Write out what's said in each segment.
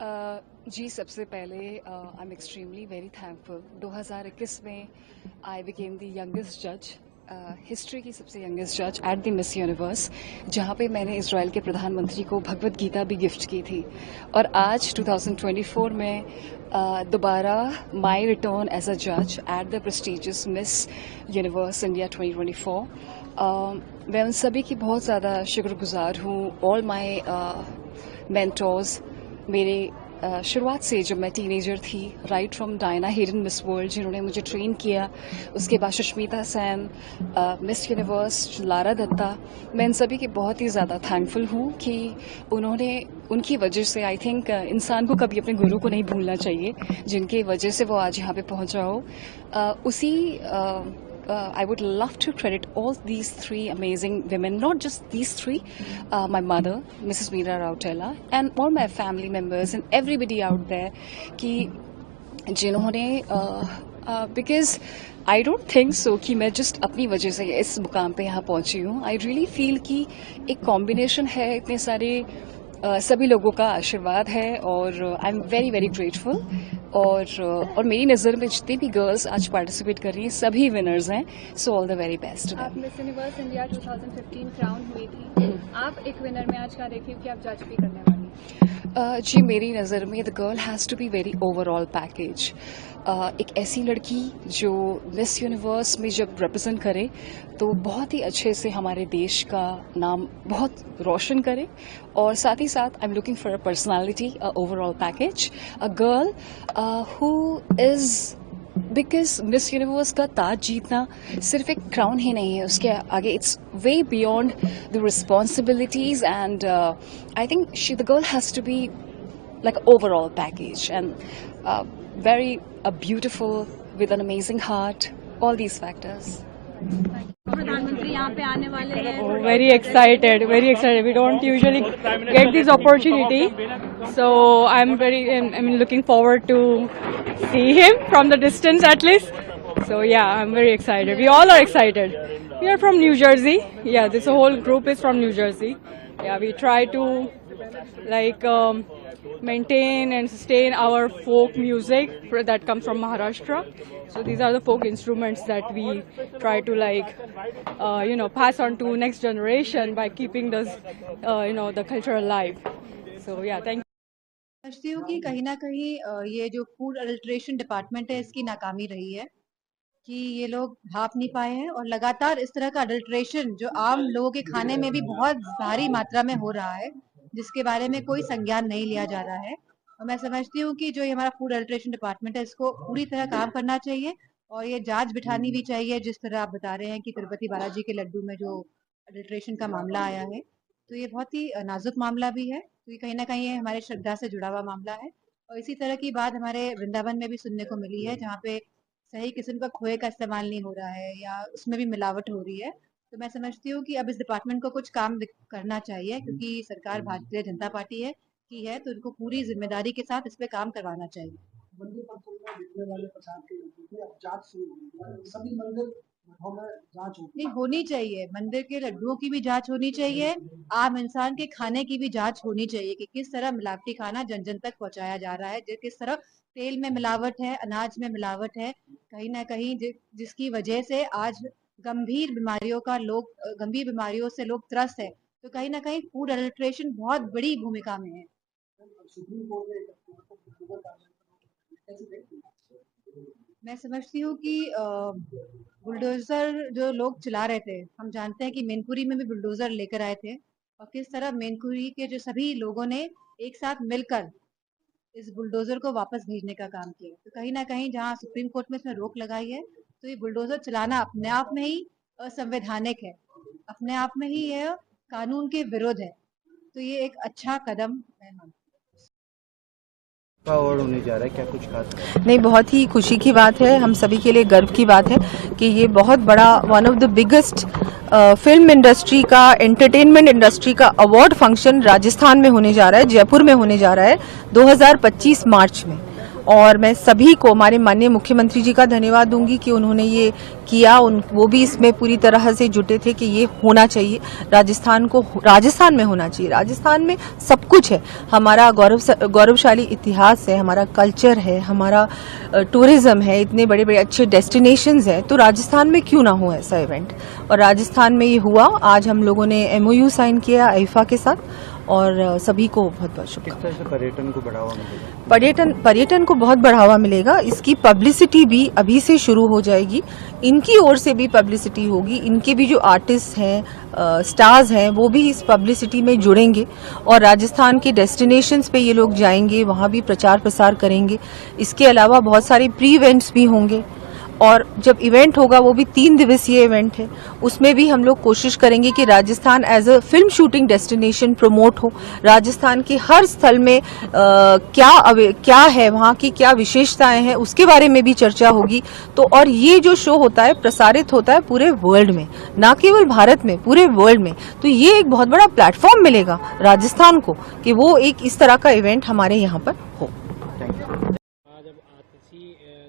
जी सबसे पहले I am extremely very thankful 2021 में आई बिकेम द यंगेस्ट जज, हिस्ट्री की सबसे यंगेस्ट जज एट द मिस यूनिवर्स, जहाँ पे मैंने इजराइल के प्रधानमंत्री को भगवत गीता भी गिफ्ट की थी। और आज 2024 में दोबारा माई रिटर्न एज अ जज at the prestigious miss universe India 2024। मैं उन सभी की बहुत ज़्यादा शुक्रगुजार हूँ। ऑल माई मेंटोर्स, मेरे शुरुआत से जब मैं टीनेजर थी, right from Diana Hayden Miss World जिन्होंने मुझे ट्रेन किया, उसके बाद सुष्मिता सेन मिस यूनिवर्स, लारा दत्ता, मैं इन सभी की बहुत ही ज़्यादा थैंकफुल हूँ कि उन्होंने, उनकी वजह से आई थिंक इंसान को कभी अपने गुरु को नहीं भूलना चाहिए, जिनकी वजह से वो आज यहाँ पे पहुँचा हो। उसी I would love to credit all these three amazing women, not just these three, my mother, Mrs. Meera Rautela, and all my family members and everybody out there, कि जिन्होंने because I don't think so कि मैं just अपनी वजह से इस मुकाम पे यहाँ पहुँची हूँ। I really feel कि एक combination है इतने सारे सभी लोगों का आशीर्वाद है, और I am very very grateful. और मेरी नज़र में जितनी भी गर्ल्स आज पार्टिसिपेट कर रही हैं सभी विनर्स हैं, so all the very best. आप मिस यूनिवर्स इंडिया 2015 क्राउन हुई थी, आप एक विनर में आज कहा देखिए कि आप जज भी करने वाली हैं। जी मेरी नज़र में the girl has to be very overall package. एक ऐसी लड़की जो मिस यूनिवर्स में जब रिप्रेजेंट करे तो बहुत ही अच्छे से हमारे देश का नाम बहुत रोशन करे, और साथ ही साथ I am looking for a personality, a overall package, a girl who is, because miss universe का ताज जीतना सिर्फ एक क्राउन ही नहीं है, उसके आगे it's way beyond the responsibilities, and I think the girl has to be like overall package, and very beautiful, with an amazing heart, all these factors. प्रधानमंत्री यहाँ पे आने वाले हैं। Very excited, very excited. We don't usually get this opportunity, so I'm looking forward to see him from the distance at least. So yeah, I'm very excited. We all are excited. We are from New Jersey. Yeah, this whole group is from New Jersey. Yeah, we try to maintain and sustain our folk music that comes from Maharashtra. So these are the folk instruments that we try to pass on to next generation by keeping this the culture alive. So yeah, thank you. समझती हूँ कि कहीं ना कहीं ये जो food adulteration department है इसकी नाकामी रही है कि ये लोग भाप नहीं पाए हैं, और लगातार इस तरह का अडल्ट्रेशन जो आम लोगों के खाने में भी बहुत भारी मात्रा में हो रहा है, जिसके बारे में कोई संज्ञान नहीं लिया जा रहा है। और मैं समझती हूँ कि जो ये हमारा फूड अडल्ट्रेशन डिपार्टमेंट है इसको पूरी तरह काम करना चाहिए, और ये जांच बिठानी भी चाहिए। जिस तरह आप बता रहे हैं कि तिरुपति बालाजी के लड्डू में जो अडल्ट्रेशन का मामला आया है, तो ये बहुत ही नाजुक मामला भी है, क्योंकि कहीं ना कहीं ये हमारे श्रद्धा से जुड़ा हुआ मामला है। और इसी तरह की बात हमारे वृंदावन में भी सुनने को मिली है, जहाँ पे सही किस्म का खोए का इस्तेमाल नहीं हो रहा है या उसमें भी मिलावट हो रही है। तो मैं समझती हूँ कि अब इस डिपार्टमेंट को कुछ काम करना चाहिए, क्योंकि सरकार भारतीय जनता पार्टी है तो उनको पूरी जिम्मेदारी के साथ इस पे काम करवाना चाहिए। मंदिर परिसर में बिकने वाले प्रसाद के लड्डू की अब जांच शुरू होगी। सभी मंदिर मठों में जांच नहीं होनी चाहिए, मंदिर के लड्डुओं की भी जांच होनी चाहिए, आम इंसान के खाने की भी जांच होनी चाहिए कि किस तरह मिलावटी खाना जन जन तक पहुंचाया जा रहा है, किस तरह तेल में मिलावट है, अनाज में मिलावट है, कहीं ना कहीं जिसकी वजह से आज गंभीर बीमारियों से लोग त्रस्त है। तो कहीं ना कहीं फूड अडल्ट्रेशन बहुत बड़ी भूमिका में है। मैं समझती हूँ कि बुलडोजर जो लोग चला रहे थे, हम जानते हैं कि मैनपुरी में भी बुलडोजर लेकर आए थे, और किस तरह मैनपुरी के जो सभी लोगों ने एक साथ मिलकर इस बुलडोजर को वापस भेजने का काम किया। तो कहीं ना कहीं जहाँ सुप्रीम कोर्ट में इसमें रोक लगाई है, तो ये बुलडोजर चलाना अपने आप में ही असंवैधानिक है, अपने आप में ही यह कानून के विरुद्ध है। तो ये एक अच्छा कदम मैं मानती हूँ। अवार्ड होने जा रहा है, क्या कुछ खास? नहीं, बहुत ही खुशी की बात है, हम सभी के लिए गर्व की बात है कि ये बहुत बड़ा one of the biggest film industry का, एंटरटेनमेंट इंडस्ट्री का अवार्ड फंक्शन राजस्थान में होने जा रहा है, जयपुर में होने जा रहा है 2025 मार्च में। और मैं सभी को, हमारे माननीय मुख्यमंत्री जी का धन्यवाद दूंगी कि उन्होंने ये किया। वो भी इसमें पूरी तरह से जुटे थे कि ये होना चाहिए, राजस्थान में होना चाहिए। राजस्थान में सब कुछ है, हमारा गौरवशाली इतिहास है, हमारा कल्चर है, हमारा टूरिज्म है, इतने बड़े बड़े अच्छे डेस्टिनेशंस हैं, तो राजस्थान में क्यों ना हो ऐसा इवेंट। और राजस्थान में ये हुआ। आज हम लोगों ने MOU साइन किया आईफा के साथ, और सभी को बहुत बहुत शुभकामनाएं। किस तरह से पर्यटन को बढ़ावा मिलेगा? पर्यटन को बहुत बढ़ावा मिलेगा। इसकी पब्लिसिटी भी अभी से शुरू हो जाएगी, इनकी ओर से भी पब्लिसिटी होगी, इनके भी जो आर्टिस्ट हैं, स्टार्स हैं, वो भी इस पब्लिसिटी में जुड़ेंगे और राजस्थान के डेस्टिनेशंस पे ये लोग जाएंगे, वहाँ भी प्रचार प्रसार करेंगे। इसके अलावा बहुत सारे प्री इवेंट्स भी होंगे, और जब इवेंट होगा वो भी 3 दिवसीय इवेंट है, उसमें भी हम लोग कोशिश करेंगे कि Rajasthan as a film shooting destination promote हो। राजस्थान के हर स्थल में क्या है, वहाँ की क्या विशेषताएं हैं, उसके बारे में भी चर्चा होगी। तो और ये जो शो होता है प्रसारित होता है पूरे वर्ल्ड में, ना केवल भारत में, पूरे वर्ल्ड में। तो ये एक बहुत बड़ा प्लेटफॉर्म मिलेगा राजस्थान को कि वो एक इस तरह का इवेंट हमारे यहाँ पर हो।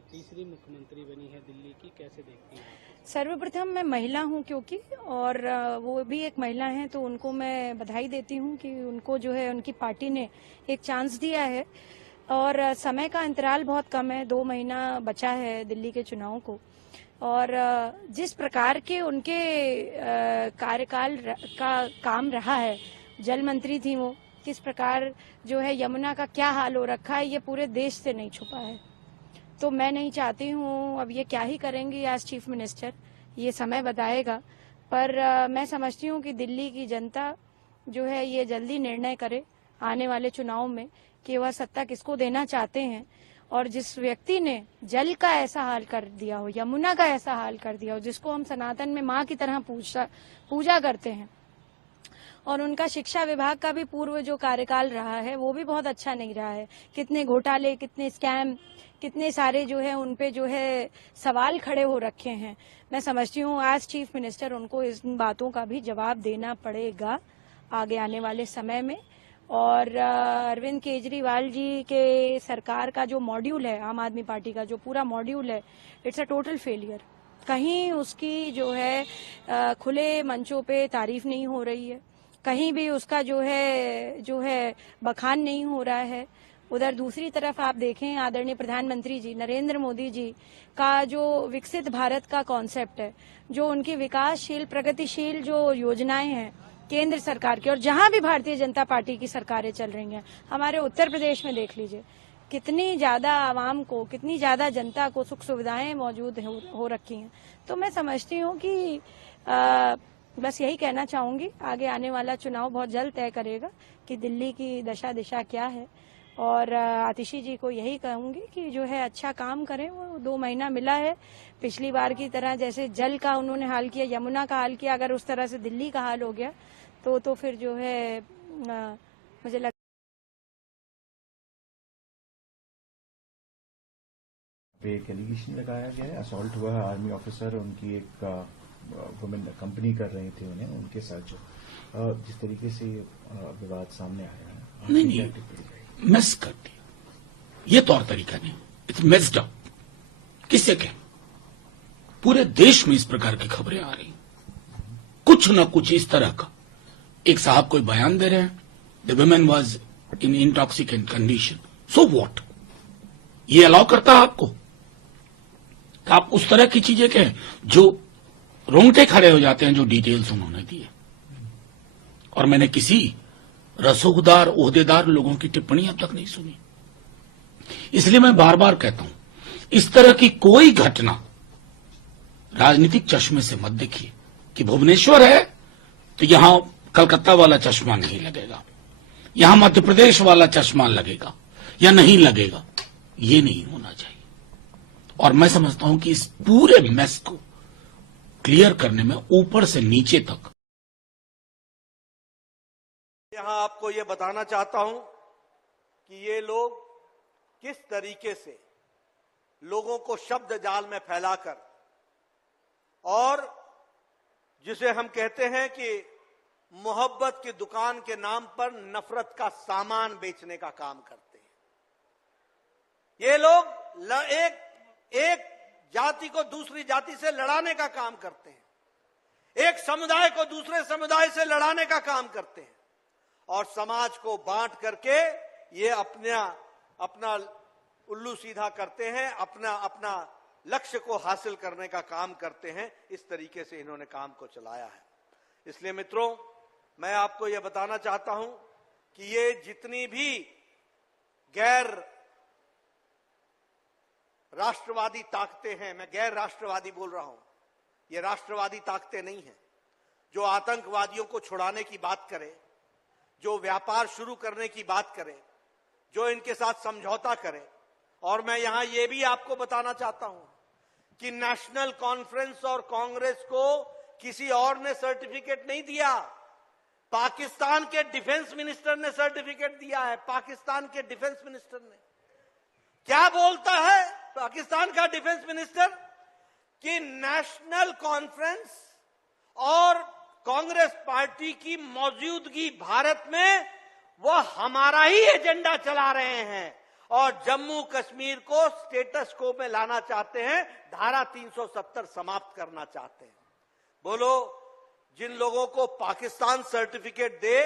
तीसरी मुख्यमंत्री बनी है दिल्ली की, कैसे देखती हैं? सर्वप्रथम मैं महिला हूं क्योंकि, और वो भी एक महिला हैं, तो उनको मैं बधाई देती हूं कि उनको जो है उनकी पार्टी ने एक चांस दिया है। और समय का अंतराल बहुत कम है, 2 महीना बचा है दिल्ली के चुनाव को। और जिस प्रकार के उनके कार्यकाल का काम रहा है, जल मंत्री थी वो, किस प्रकार जो है यमुना का क्या हाल हो रखा है, ये पूरे देश से नहीं छुपा है। तो मैं नहीं चाहती हूँ, अब ये क्या ही करेंगी एज चीफ मिनिस्टर, ये समय बताएगा। पर मैं समझती हूँ कि दिल्ली की जनता जो है ये जल्दी निर्णय करे आने वाले चुनाव में कि वह सत्ता किसको देना चाहते हैं। और जिस व्यक्ति ने जल का ऐसा हाल कर दिया हो, यमुना का ऐसा हाल कर दिया हो, जिसको हम सनातन में माँ की तरह पूजा करते हैं, और उनका शिक्षा विभाग का भी पूर्व जो कार्यकाल रहा है वो भी बहुत अच्छा नहीं रहा है। कितने घोटाले, कितने स्कैम, कितने सारे जो है उन पे जो है सवाल खड़े हो रखे हैं। मैं समझती हूँ एज चीफ मिनिस्टर उनको इन बातों का भी जवाब देना पड़ेगा आगे आने वाले समय में। और अरविंद केजरीवाल जी के सरकार का जो मॉड्यूल है, आम आदमी पार्टी का जो पूरा मॉड्यूल है, इट्स अ टोटल फेलियर। कहीं उसकी जो है खुले मंचों पे तारीफ नहीं हो रही है, कहीं भी उसका जो है बखान नहीं हो रहा है। उधर दूसरी तरफ आप देखें, आदरणीय प्रधानमंत्री जी नरेंद्र मोदी जी का जो विकसित भारत का कॉन्सेप्ट है, जो उनकी विकासशील प्रगतिशील जो योजनाएं हैं केंद्र सरकार की, और जहां भी भारतीय जनता पार्टी की सरकारें चल रही हैं, हमारे उत्तर प्रदेश में देख लीजिए कितनी ज्यादा आवाम को, कितनी ज्यादा जनता को सुख सुविधाएं मौजूद हो रखी हैं। तो मैं समझती हूँ कि बस यही कहना चाहूंगी, आगे आने वाला चुनाव बहुत जल्द तय करेगा कि दिल्ली की दशा दिशा क्या है। और आतिशी जी को यही कहूंगी कि जो है अच्छा काम करें। वो 2 महीना मिला है, पिछली बार की तरह जैसे जल का उन्होंने हाल किया, यमुना का हाल किया, अगर उस तरह से दिल्ली का हाल हो गया तो फिर जो है मुझे लगता पे एक एलिगेशन लगाया गया है, असॉल्ट हुआ है आर्मी ऑफिसर, उनकी एक वुमेन कंपनी कर रही थी उन्हें, उनके साथ जो जिस तरीके से विवाद सामने आया है। नहीं, मिस कर दिया, ये तौर तरीका नहीं, इट्स मिस्ड अप। किससे कहें, पूरे देश में इस प्रकार की खबरें आ रही, कुछ न कुछ इस तरह का। एक साहब कोई बयान दे रहे हैं, the women was in intoxicant condition, so what, ये अलाउ करता है आपको? तो आप उस तरह की चीजें कहें जो रोंगटे खड़े हो जाते हैं, जो डिटेल्स उन्होंने दिए। और मैंने किसी रसूखदार ओहदेदार लोगों की टिप्पणी अब तक नहीं सुनी। इसलिए मैं बार बार कहता हूं, इस तरह की कोई घटना राजनीतिक चश्मे से मत देखिए कि भुवनेश्वर है तो यहां कलकत्ता वाला चश्मा नहीं लगेगा, यहां मध्य प्रदेश वाला चश्मा लगेगा या नहीं लगेगा, ये नहीं होना चाहिए। और मैं समझता हूं कि इस पूरे मेस को क्लियर करने में ऊपर से नीचे तक, यहां आपको ये बताना चाहता हूं कि ये लोग किस तरीके से लोगों को शब्द जाल में फैलाकर, और जिसे हम कहते हैं कि मोहब्बत की दुकान के नाम पर नफरत का सामान बेचने का काम करते हैं। ये लोग एक जाति को दूसरी जाति से लड़ाने का काम करते हैं, एक समुदाय को दूसरे समुदाय से लड़ाने का काम करते हैं और समाज को बांट करके ये अपना उल्लू सीधा करते हैं, अपना लक्ष्य को हासिल करने का काम करते हैं। इस तरीके से इन्होंने काम को चलाया है। इसलिए मित्रों, मैं आपको यह बताना चाहता हूं कि ये जितनी भी गैर राष्ट्रवादी ताकतें हैं, मैं गैर राष्ट्रवादी बोल रहा हूं, ये राष्ट्रवादी ताकतें नहीं हैं, जो आतंकवादियों को छुड़ाने की बात करे, जो व्यापार शुरू करने की बात करे, जो इनके साथ समझौता करे। और मैं यहां यह भी आपको बताना चाहता हूं कि नेशनल कॉन्फ्रेंस और कांग्रेस को किसी और ने सर्टिफिकेट नहीं दिया, पाकिस्तान के डिफेंस मिनिस्टर ने सर्टिफिकेट दिया है। पाकिस्तान के डिफेंस मिनिस्टर ने क्या बोलता है पाकिस्तान का डिफेंस मिनिस्टर कि नेशनल कॉन्फ्रेंस और कांग्रेस पार्टी की मौजूदगी भारत में वो हमारा ही एजेंडा चला रहे हैं और जम्मू कश्मीर को स्टेटस को में लाना चाहते हैं, धारा 370 समाप्त करना चाहते हैं। बोलो, जिन लोगों को पाकिस्तान सर्टिफिकेट दे,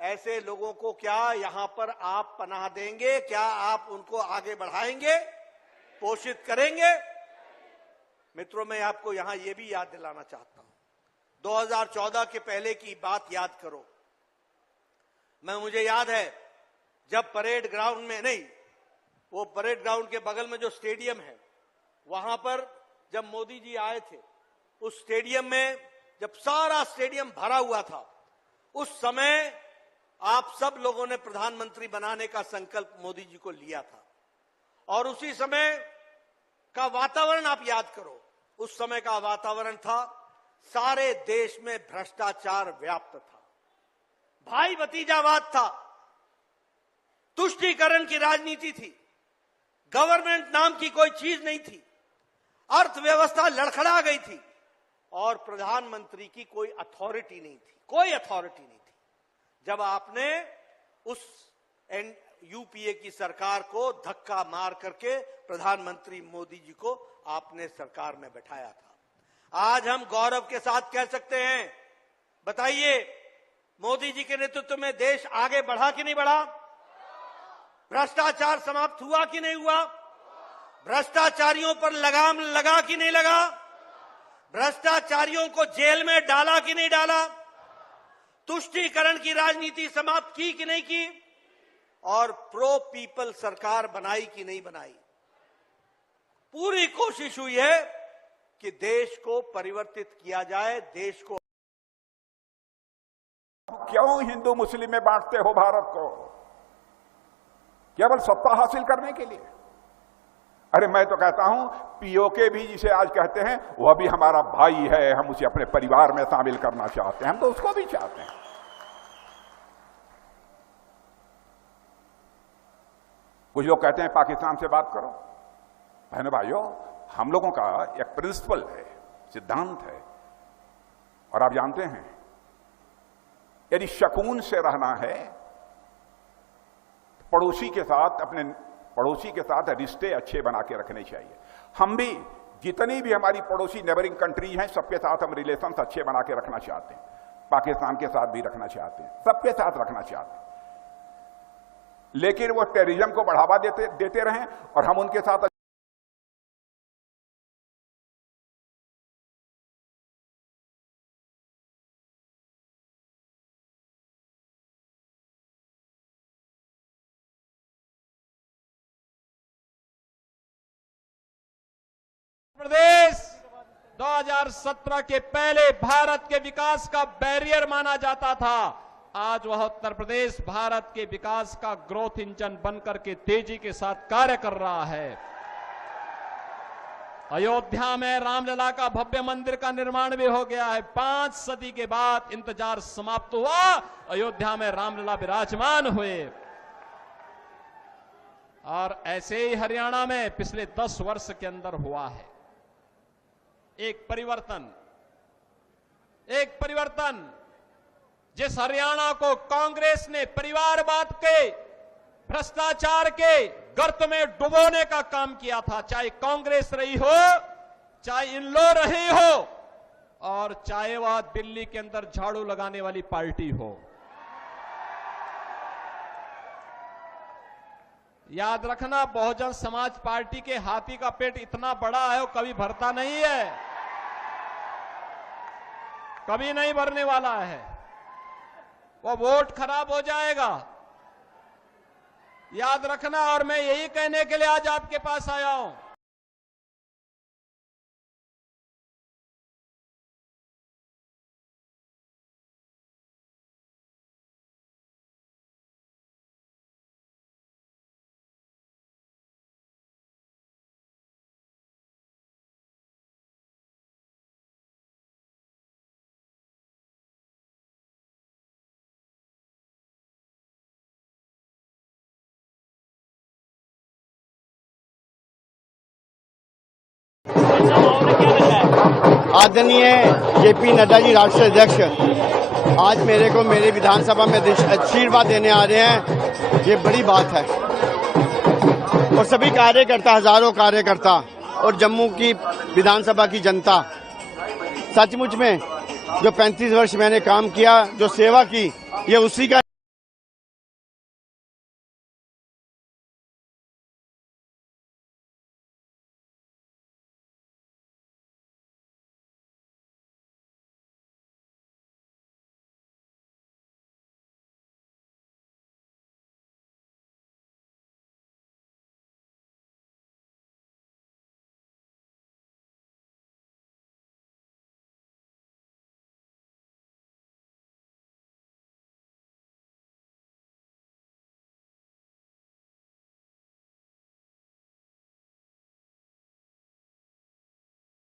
ऐसे लोगों को क्या यहां पर आप पनाह देंगे? क्या आप उनको आगे बढ़ाएंगे, पोषित करेंगे? मित्रों, मैं आपको यहां यह भी याद दिलाना चाहता हूं, 2014 के पहले की बात याद करो। मुझे याद है जब परेड ग्राउंड में, नहीं, वो परेड ग्राउंड के बगल में जो स्टेडियम है, वहां पर जब मोदी जी आए थे, उस स्टेडियम में जब सारा स्टेडियम भरा हुआ था, उस समय आप सब लोगों ने प्रधानमंत्री बनाने का संकल्प मोदी जी को लिया था। और उसी समय का वातावरण आप याद करो, उस समय का वातावरण था, सारे देश में भ्रष्टाचार व्याप्त था, भाई भतीजावाद था, तुष्टीकरण की राजनीति थी, गवर्नमेंट नाम की कोई चीज नहीं थी, अर्थव्यवस्था लड़खड़ा गई थी और प्रधानमंत्री की कोई अथॉरिटी नहीं थी, कोई अथॉरिटी नहीं थी। जब आपने उस यूपीए की सरकार को धक्का मार करके प्रधानमंत्री मोदी जी को आपने सरकार में बैठाया था। आज हम गौरव के साथ कह सकते हैं, बताइए, मोदी जी के नेतृत्व में देश आगे बढ़ा कि नहीं बढ़ा? भ्रष्टाचार समाप्त हुआ कि नहीं हुआ? भ्रष्टाचारियों पर लगाम लगा कि नहीं लगा? भ्रष्टाचारियों को जेल में डाला कि नहीं डाला? तुष्टीकरण की राजनीति समाप्त की कि नहीं की? और प्रो पीपल सरकार बनाई कि नहीं बनाई? पूरी कोशिश हुई है कि देश को परिवर्तित किया जाए, देश को। क्यों हिंदू मुस्लिम में बांटते हो भारत को? केवल सत्ता हासिल करने के लिए? अरे मैं तो कहता हूं, पीओके भी जिसे आज कहते हैं, वह भी हमारा भाई है, हम उसे अपने परिवार में शामिल करना चाहते हैं, हम तो उसको भी चाहते हैं। कुछ लोग कहते हैं पाकिस्तान से बात करो। बहनों भाइयों, हम लोगों का एक प्रिंसिपल है, सिद्धांत है, और आप जानते हैं, यदि शकून से रहना है, पड़ोसी के साथ, अपने पड़ोसी के साथ रिश्ते अच्छे बना के रखने चाहिए। हम भी, जितनी भी हमारी पड़ोसी नेबरिंग कंट्रीज हैं, सबके साथ हम रिलेशंस अच्छे बना के रखना चाहते हैं। पाकिस्तान के साथ भी रखना चाहते हैं, सबके साथ रखना चाहते हैं, लेकिन वो टेररिज्म को बढ़ावा देते रहें और हम उनके साथ प्रदेश 2017 के पहले भारत के विकास का बैरियर माना जाता था। आज वह उत्तर प्रदेश भारत के विकास का ग्रोथ इंजन बनकर के तेजी के साथ कार्य कर रहा है। अयोध्या में रामलला का भव्य मंदिर का निर्माण भी हो गया है। 5 सदी के बाद इंतजार समाप्त हुआ, अयोध्या में रामलला विराजमान हुए। और ऐसे ही हरियाणा में पिछले 10 वर्ष के अंदर हुआ है एक परिवर्तन, जिस हरियाणा को कांग्रेस ने परिवारवाद के, भ्रष्टाचार के, गर्त में डुबोने का काम किया था, चाहे कांग्रेस रही हो, चाहे इनलो रही हो, और चाहे वह दिल्ली के अंदर झाड़ू लगाने वाली पार्टी हो। याद रखना, बहुजन समाज पार्टी के हाथी का पेट इतना बड़ा है वो कभी भरता नहीं है, कभी नहीं भरने वाला है। वो वोट खराब हो जाएगा, याद रखना। और मैं यही कहने के लिए आज आपके पास आया हूं। आदरणीय जेपी नड्डा जी राष्ट्रीय अध्यक्ष आज मेरे को मेरे विधानसभा में आशीर्वाद देने आ रहे हैं, ये बड़ी बात है। और सभी कार्यकर्ता, हजारों कार्यकर्ता और जम्मू की विधानसभा की जनता, सचमुच में जो 35 वर्ष मैंने काम किया, जो सेवा की, ये उसी का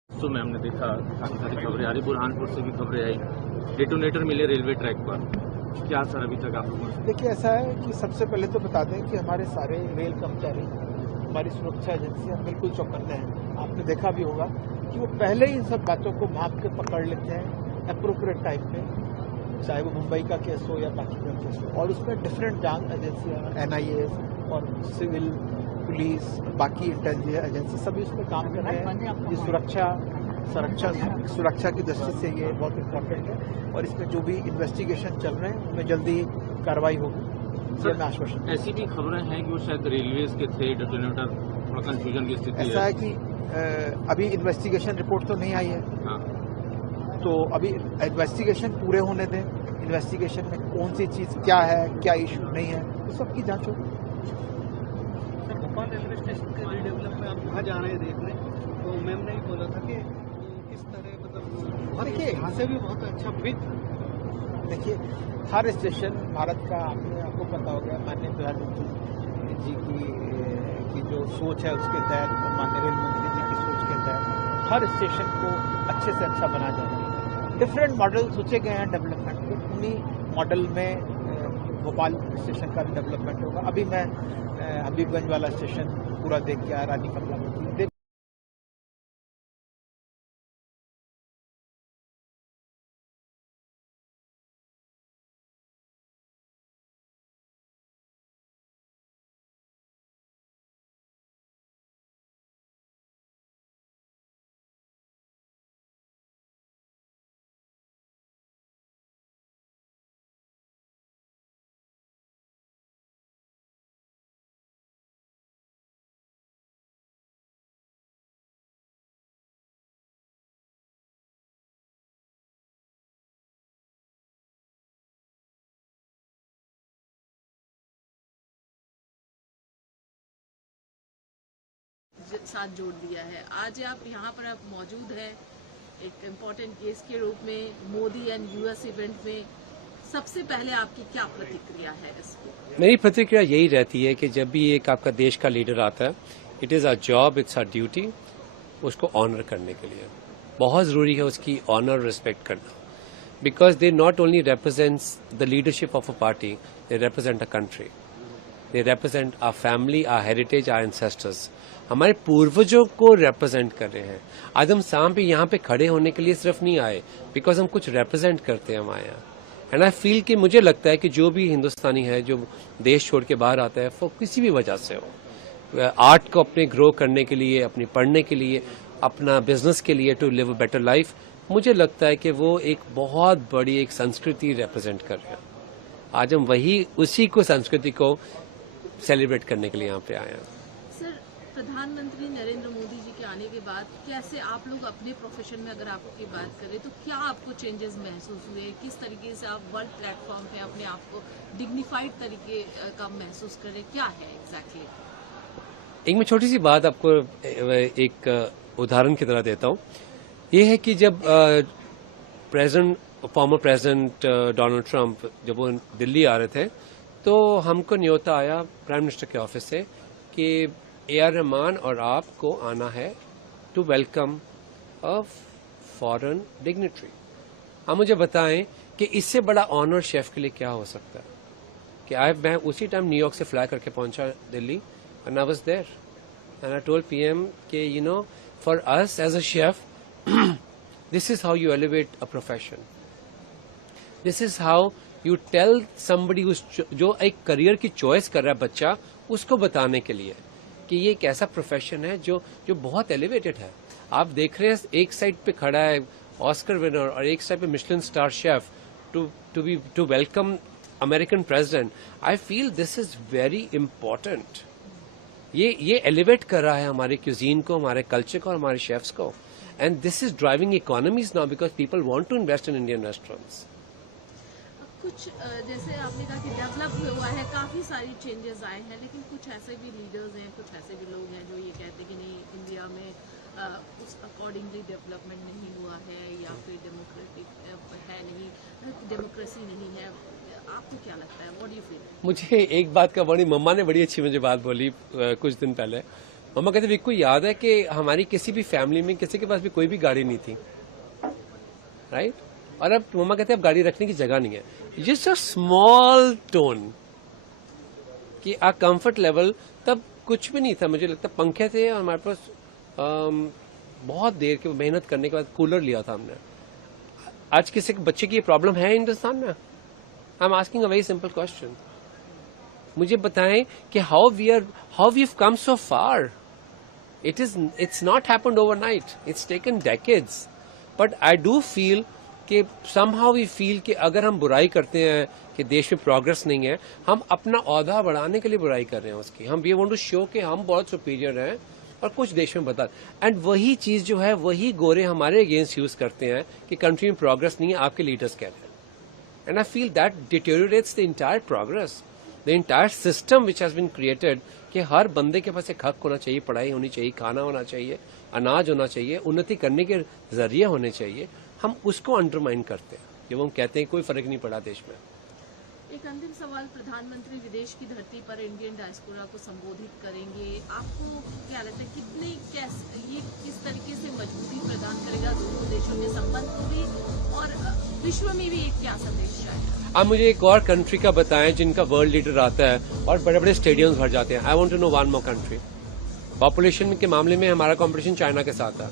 तो में हमने देखा काफी सारी खबरें आ रही, बुरहानपुर से भी खबरें आई, डेटोनेटर मिले रेलवे ट्रैक पर। क्या सर अभी तक आप लोगों ने? देखिए, ऐसा है कि सबसे पहले तो बता दें कि हमारे सारे रेल कर्मचारी, हमारी सुरक्षा एजेंसियां बिल्कुल चौकन्ने हैं। आपने देखा भी होगा कि वो पहले ही इन सब बातों को भाप के पकड़ लेते हैं एप्रोप्रिएट टाइम पे, चाहे वो मुंबई का केस हो या बाकी का केस हो। और उसमें डिफरेंट जांच एजेंसियां, NIA और सिविल पुलिस, बाकी इंटेलिजेंस एजेंसी सभी उस पर काम कर रहे हैं। ये सुरक्षा की दृष्टि से ये बहुत इम्पोर्टेंट है और इसमें जो भी इन्वेस्टिगेशन चल रहे हैं उनमें जल्दी कार्रवाई होगी, ये मैं आश्वासन। ऐसी भी खबरें हैं कि वो शायद रेलवेज के थे डेटोनेटर, थोड़ा कंफ्यूजन की स्थिति ऐसा है कि अभी इन्वेस्टिगेशन रिपोर्ट तो नहीं आई है। हाँ। तो अभी इन्वेस्टिगेशन पूरे होने दें। इन्वेस्टिगेशन में कौन सी चीज क्या है, क्या इशू नहीं है, तो सबकी जांच होगी। भोपाल रेलवे स्टेशन के रीडेवलप में आप वहाँ जा रहे हैं देखने, तो मैम ने भी बोला था कि किस तरह मतलब देखिए, यहाँ से भी बहुत अच्छा विद। देखिए, हर स्टेशन भारत का आपको पता होगा, माननीय प्रधानमंत्री जी की जो सोच है उसके तहत, माननीय रेल मंत्री जी की सोच के तहत हर स्टेशन को अच्छे से अच्छा बना जाना है। डिफरेंट मॉडल सोचे गए हैं डेवलपमेंट के, उन्हीं मॉडल में भोपाल स्टेशन का डेवलपमेंट होगा। अभी मैं हबीबगंज वाला स्टेशन पूरा देख के आया, रानी कमला। साथ जोड़ दिया है। आज आप यहाँ पर आप मौजूद हैं एक इम्पोर्टेंट गेस्ट के रूप में, मोदी एंड US इवेंट में। सबसे पहले आपकी क्या प्रतिक्रिया है इसको? मेरी प्रतिक्रिया यही रहती है कि जब भी एक आपका देश का लीडर आता है, it is our job, it's our duty उसको ऑनर करने के लिए। बहुत ज़रूरी है उसकी ऑनर रिस्पेक्ट करना, because they not only represents the leadership of a party, they represent a country, they represent our family, our heritage, our ancestors. हमारे पूर्वजों को रिप्रेजेंट कर रहे हैं। आज हम शाम पे यहाँ पे खड़े होने के लिए सिर्फ नहीं आए, बिकॉज हम कुछ रिप्रेजेंट करते हैं हमारे यहाँ। एंड आई फील कि मुझे लगता है कि जो भी हिंदुस्तानी है जो देश छोड़ के बाहर आता है वो किसी भी वजह से हो, आर्ट को अपने ग्रो करने के लिए, अपने पढ़ने के लिए, अपना बिजनेस के लिए, to live a better life, मुझे लगता है कि वो एक बहुत बड़ी एक संस्कृति रिप्रेजेंट कर रहे हैं। आज हम उसी को संस्कृति को सेलिब्रेट करने के लिए यहाँ पे आए हैं। सर, प्रधानमंत्री नरेंद्र मोदी जी के आने के बाद कैसे आप लोग अपने प्रोफेशन में अगर आपकी बात करें तो क्या आपको चेंजेस महसूस हुए? किस तरीके से आप वर्ल्ड प्लेटफॉर्म पे अपने आप को डिग्निफाइड तरीके का महसूस करें? क्या है एग्जैक्टली? एक मैं छोटी सी बात आपको एक उदाहरण की तरह देता हूँ। ये है कि जब फॉर्मर प्रेसिडेंट डोनाल्ड ट्रंप जब वो दिल्ली आ रहे थे तो हमको न्योता आया प्राइम मिनिस्टर के ऑफिस से कि AR रहमान और आपको आना है to welcome a foreign dignitary. आप मुझे बताएं कि इससे बड़ा ऑनर शेफ के लिए क्या हो सकता है? कि मैं उसी टाइम न्यूयॉर्क से फ्लाई करके पहुंचा Delhi and I was there and I told PM कि you know for us as a chef this is how you elevate a profession, this is how you tell somebody who's जो एक career की choice कर रहा है बच्चा, उसको बताने के लिए कि ये एक ऐसा प्रोफेशन है जो बहुत एलिवेटेड है। आप देख रहे हैं एक साइड पे खड़ा है ऑस्कर विनर और एक साइड पे Michelin star chef to welcome American president. I feel this is very important. ये एलिवेट कर रहा है हमारे क्यूजीन को, हमारे कल्चर को और हमारे शेफ्स को, and this is driving economies now because people want to invest in Indian restaurants. कुछ जैसे आपने कहा कि डेवलप हुआ है, काफ़ी सारी चेंजेस आए हैं, लेकिन कुछ ऐसे भी लीडर्स हैं, कुछ ऐसे भी लोग हैं जो ये कहते हैं कि नहीं, इंडिया में उस अकॉर्डिंगली डेवलपमेंट नहीं हुआ है या फिर डेमोक्रेटिक है नहीं, डेमोक्रेसी नहीं है। आपको क्या लगता है? What do you feel? मुझे एक बात का बड़ी मम्मा ने बड़ी अच्छी मुझे बात बोली कुछ दिन पहले। मम्मा कहते विक्कू याद है कि हमारी किसी भी फैमिली में किसी के पास भी कोई भी गाड़ी नहीं थी, राइट? और अब मम्मा कहते हैं अब गाड़ी रखने की जगह नहीं है। जस्ट अ स्मॉल टोन कि आ कंफर्ट लेवल, तब कुछ भी नहीं था। मुझे लगता पंखे थे और हमारे पास बहुत देर की मेहनत करने के बाद कूलर लिया था हमने। आज किसी के बच्चे की ये प्रॉब्लम है हिंदुस्तान में? I am asking a very simple question. मुझे बताएं कि how we come so far. It's not happened overnight, it's taken decades, but I do feel कि somehow we feel कि अगर हम बुराई करते हैं कि देश में प्रोग्रेस नहीं है, हम अपना औहदा बढ़ाने के लिए बुराई कर रहे हैं उसकी। हम वी वांट टू शो कि हम बहुत सुपीरियर हैं और कुछ देश में बता, एंड वही चीज जो है वही गोरे हमारे अगेंस्ट यूज करते हैं कि कंट्री में प्रोग्रेस नहीं है, आपके लीडर्स कह रहे हैं। And I feel that deteriorates the entire progress, the entire system which has been created कि हर बंदे के पास एक हक होना चाहिए, पढ़ाई होनी चाहिए, खाना होना चाहिए, अनाज होना चाहिए, उन्नति करने के जरिए होने चाहिए। हम उसको अंडरमाइन करते हैं जब हम कहते हैं कोई फर्क नहीं पड़ा देश में। एक अंतिम सवाल, प्रधानमंत्री विदेश की धरती पर इंडियन डायस्पोरा को संबोधित करेंगे, आपको क्या लगता है ये किस तरीके से मजबूती प्रदान करेगा दोनों देशों के संबंध को भी और विश्व में भी एक क्या संदेश जाएगा? आप मुझे एक और कंट्री का बताएं जिनका वर्ल्ड लीडर आता है और बड़े बड़े स्टेडियम्स भर जाते हैं। I want to know one more country. Population के मामले में हमारा कॉम्पिटिशन चाइना के साथ है।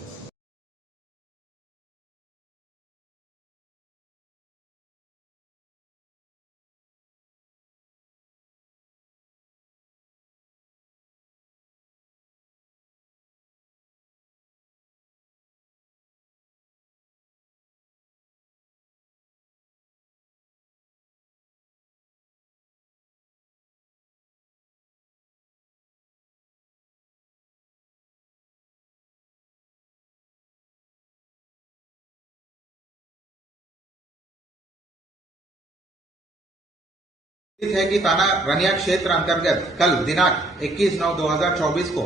है कि थाना रनिया क्षेत्र अंतर्गत कल दिनांक 21/9/2024 को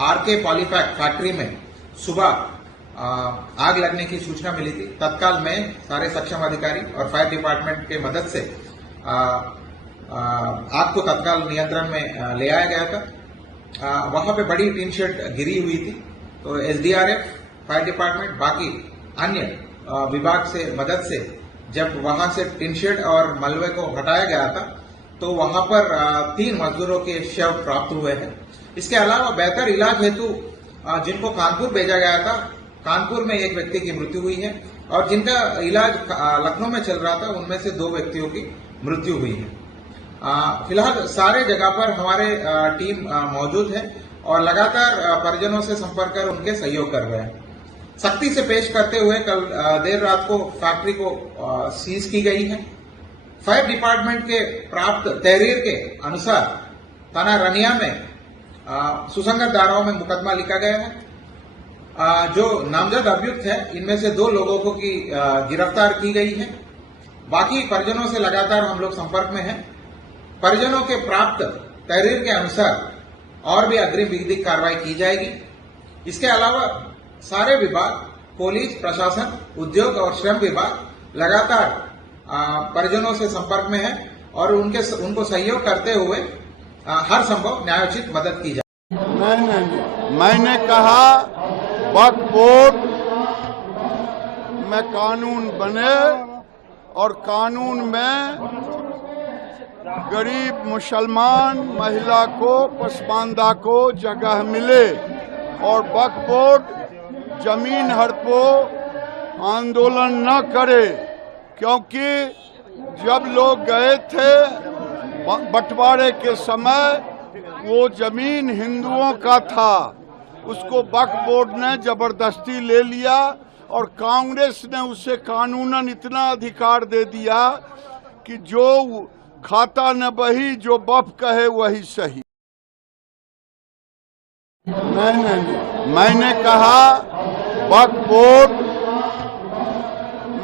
आरके पॉलीपैक फैक्ट्री में सुबह आग लगने की सूचना मिली थी। तत्काल में सारे सक्षम अधिकारी और फायर डिपार्टमेंट के मदद से आग को तत्काल नियंत्रण में ले आया गया था। वहां पे बड़ी टीन शेड गिरी हुई थी, तो एसडीआरएफ, फायर डिपार्टमेंट, बाकी अन्य विभाग से मदद से जब वहां से टीन शेड और मलबे को हटाया गया था तो वहां पर 3 मजदूरों के शव प्राप्त हुए हैं। इसके अलावा बेहतर इलाज हेतु जिनको कानपुर भेजा गया था, कानपुर में एक व्यक्ति की मृत्यु हुई है और जिनका इलाज लखनऊ में चल रहा था उनमें से 2 व्यक्तियों की मृत्यु हुई है। फिलहाल सारे जगह पर हमारे टीम मौजूद है और लगातार परिजनों से संपर्क कर उनके सहयोग कर रहे हैं। सख्ती से पेश करते हुए कल देर रात को फैक्ट्री को सीज की गई है। फायर डिपार्टमेंट के प्राप्त तहरीर के अनुसार थाना रनिया में सुसंगत धाराओं में मुकदमा लिखा गया है। जो नामजद अभियुक्त है इनमें से 2 लोगों को की गिरफ्तार की गई है। बाकी परिजनों से लगातार हम लोग संपर्क में हैं। परिजनों के प्राप्त तहरीर के अनुसार और भी अग्रिम विधिक कार्रवाई की जाएगी। इसके अलावा सारे विभाग, पुलिस, प्रशासन, उद्योग और श्रम विभाग लगातार परिजनों से संपर्क में है और उनको सहयोग करते हुए हर संभव न्यायोचित मदद की जाए। मैंने कहा वक्फ बोर्ड में कानून बने और कानून में गरीब मुसलमान महिला को, पसमानदा को जगह मिले और वक्फ बोर्ड जमीन हड़पो आंदोलन न करे, क्योंकि जब लोग गए थे बंटवारे के समय वो जमीन हिंदुओं का था, उसको वक्फ बोर्ड ने जबरदस्ती ले लिया और कांग्रेस ने उसे कानूनन इतना अधिकार दे दिया कि जो खाता न बही, जो वक्फ कहे वही सही। मैंने कहा वक्फ बोर्ड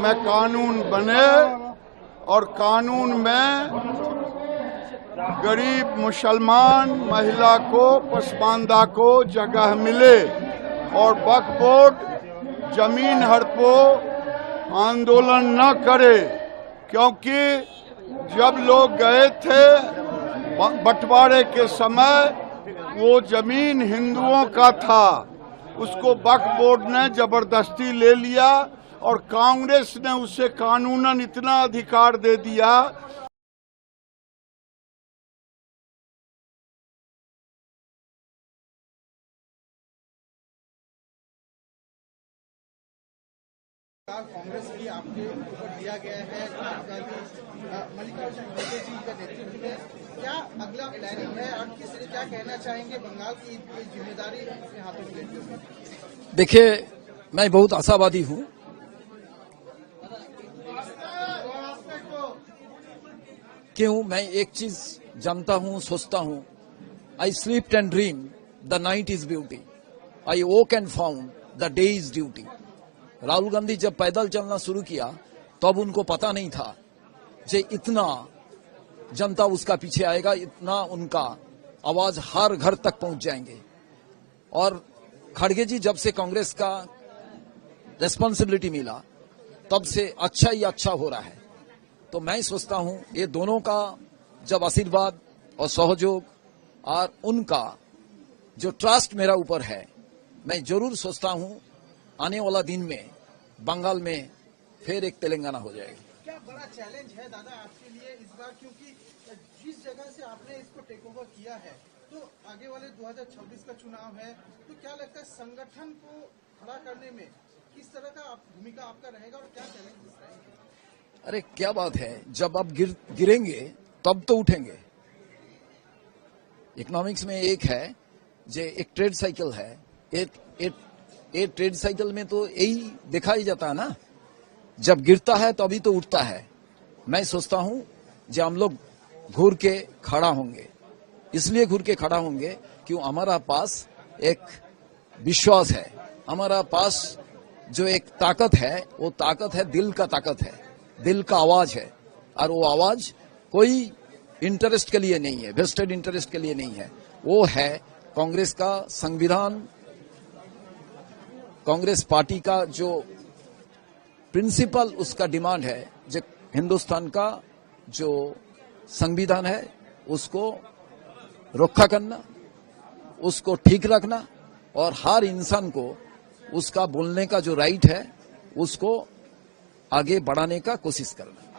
में कानून बने और कानून में गरीब मुसलमान महिला को, पसमानदा को जगह मिले और वक्फ बोर्ड जमीन हड़पो आंदोलन न करे, क्योंकि जब लोग गए थे बंटवारे के समय वो जमीन हिंदुओं का था, उसको वक्फ बोर्ड ने जबरदस्ती ले लिया और कांग्रेस ने उसे कानूनन इतना अधिकार दे दिया। कांग्रेस की आपके ऊपर दिया गया है, मल्लिकार्जुन खड़गे जी का नेतृत्व में क्या अगला प्लानिंग है और किस क्या कहना चाहेंगे बंगाल की जिम्मेदारी अपने हाथों में लेते हुए? देखिए, मैं बहुत आशावादी हूं। क्यों? मैं एक चीज जानता हूं, सोचता हूं। I sleep and dream the night is beauty, I woke and found the day is duty. Rahul Gandhi जब पैदल चलना शुरू किया तब उनको पता नहीं था कि इतना जनता उसका पीछे आएगा, इतना उनका आवाज हर घर तक पहुंच जाएंगे। और खड़गे जी जब से कांग्रेस का रेस्पॉन्सिबिलिटी मिला तब से अच्छा ही अच्छा हो रहा है। तो मैं सोचता हूं ये दोनों का जब आशीर्वाद और सहयोग और उनका जो ट्रस्ट मेरा ऊपर है, मैं जरूर सोचता हूं आने वाला दिन में बंगाल में फिर एक तेलंगाना हो जाएगी। क्या बड़ा चैलेंज है दादा आपके लिए इस बार, क्योंकि जिस जगह से आपने इसको टेक ओवर किया है तो आगे वाले 2026 का चुनाव है, तो क्या लगता है संगठन को खड़ा करने में किस तरह का भूमिका आपका रहेगा और क्या चैलेंजेस रहेंगे? अरे क्या बात है, जब आप गिरेंगे तब तो उठेंगे। इकोनॉमिक्स में एक है जो एक ट्रेड साइकिल है, ये ट्रेड साइकिल में तो यही देखा ही जाता है ना, जब गिरता है तभी तो उठता है। मैं सोचता हूं जो हम लोग घूर के खड़ा होंगे, इसलिए घूर के खड़ा होंगे क्यों हमारा पास एक विश्वास है, हमारा पास जो एक ताकत है वो ताकत है दिल का ताकत है, दिल का आवाज है। और वो आवाज कोई इंटरेस्ट के लिए नहीं है, वेस्टेड इंटरेस्ट के लिए नहीं है, वो है कांग्रेस का संविधान, कांग्रेस पार्टी का जो प्रिंसिपल उसका डिमांड है, जो हिंदुस्तान का जो संविधान है उसको रक्षा करना, उसको ठीक रखना और हर इंसान को उसका बोलने का जो राइट है उसको आगे बढ़ाने का कोशिश करना।